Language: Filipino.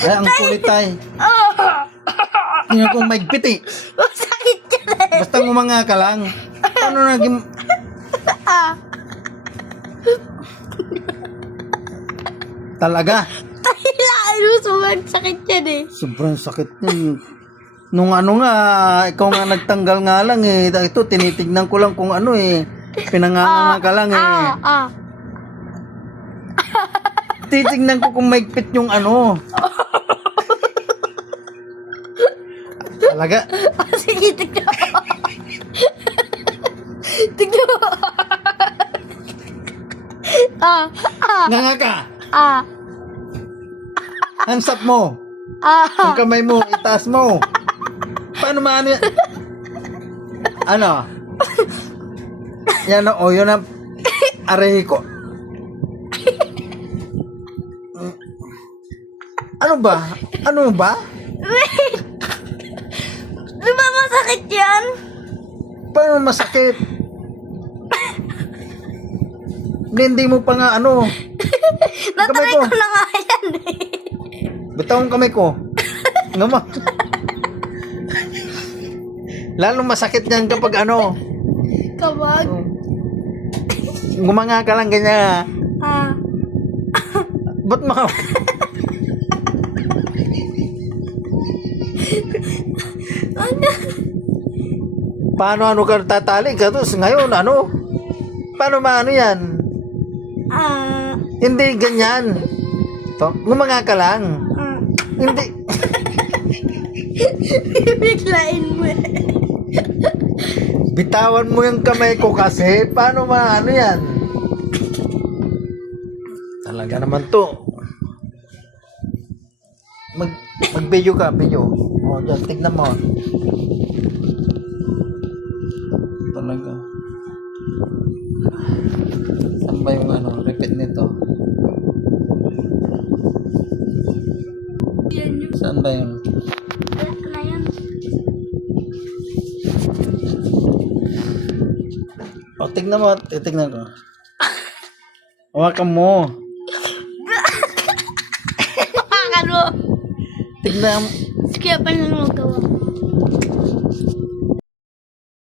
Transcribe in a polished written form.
Ay, ang kulit ay. Tingnan kong maigpit eh. Masakit yan eh. Basta ngumanga ka lang. Paano naging... Talaga? Tahilaan mo, sobrang sakit yan eh. Sobrang sakit niyan. Nung ano nga, ikaw nga nagtanggal nga lang eh. Ito, tinitignan ko lang kung ano eh. Pinanganga ka lang eh. Titignan ko kung maigpit yung ano. Talaga? Sige, tignan mo. Tignan mo. Nganga ka? Ah. Hands up mo. Yung kamay mo, itaas mo. Paano maano yan? Ano? Yan o, yun ang aray ko. Ano ba? Ano ba? Wait. Di ba masakit yan? Paano masakit? Hindi mo pa nga ano. Natry ko. ko na nga yan eh. Bitaw ang kamay ko. Ngama. Lalong masakit yan kapag ano. Kabag. Gumanga ka lang ganyan. Ba't maka... Paano ka tatali? Tapos ngayon ano? Paano maano yan? Hindi ganyan. To, gumanga ka lang. Hindi. Biglain mo eh. Bitawan mo yung kamay ko kasi. Paano maano yan? Talaga naman to. Mag-video ka, video. O, dyan, tignan mo. Talaga. Saan ba yung ano, repeat nito? Yan yung... Saan ba yung... Wala na yan. O, tignan mo. Tignan ko. Hawakan mo. Hawakan mo. Tignan mo. Sige, paano mo gawa?